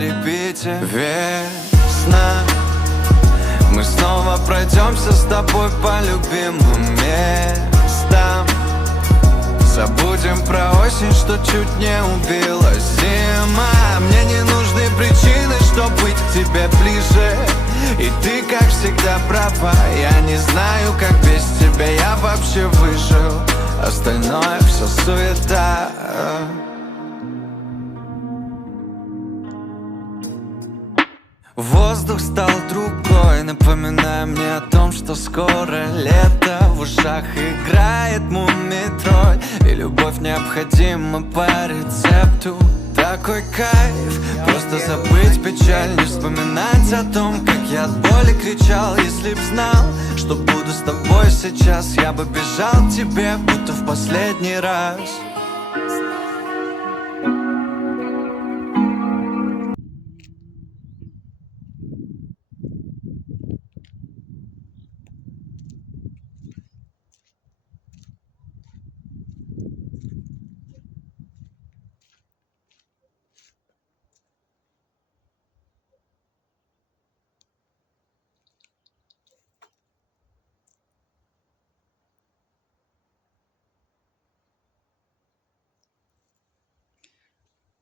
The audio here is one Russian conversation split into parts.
репите. Весна, мы снова пройдемся с тобой по любимым местам. Забудем про осень, что чуть не убила зима. Мне не нужны причины, чтобы быть к тебе ближе. И ты, как всегда, права. Я не знаю, как без тебя я вообще выжил. Остальное все суета. Воздух стал другой, напоминая мне о том, что скоро лето. В ушах играет мумий-тролль, и любовь необходима по рецепту. Такой кайф, просто забыть печаль, не вспоминать о том, как я от боли кричал. Если б знал, что буду с тобой сейчас, я бы бежал к тебе, будто в последний раз.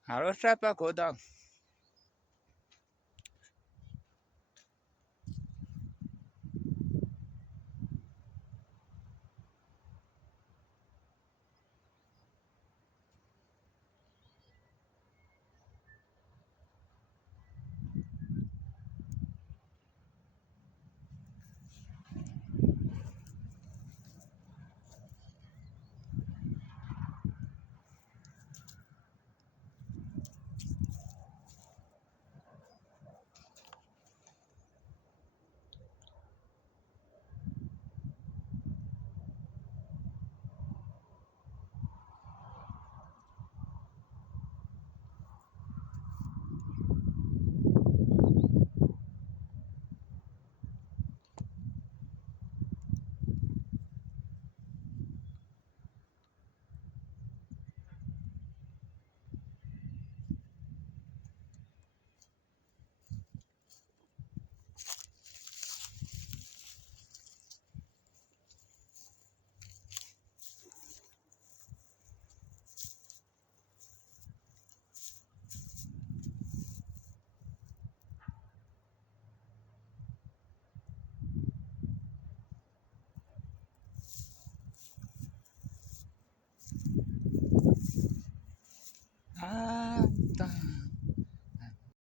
Хорошая погода.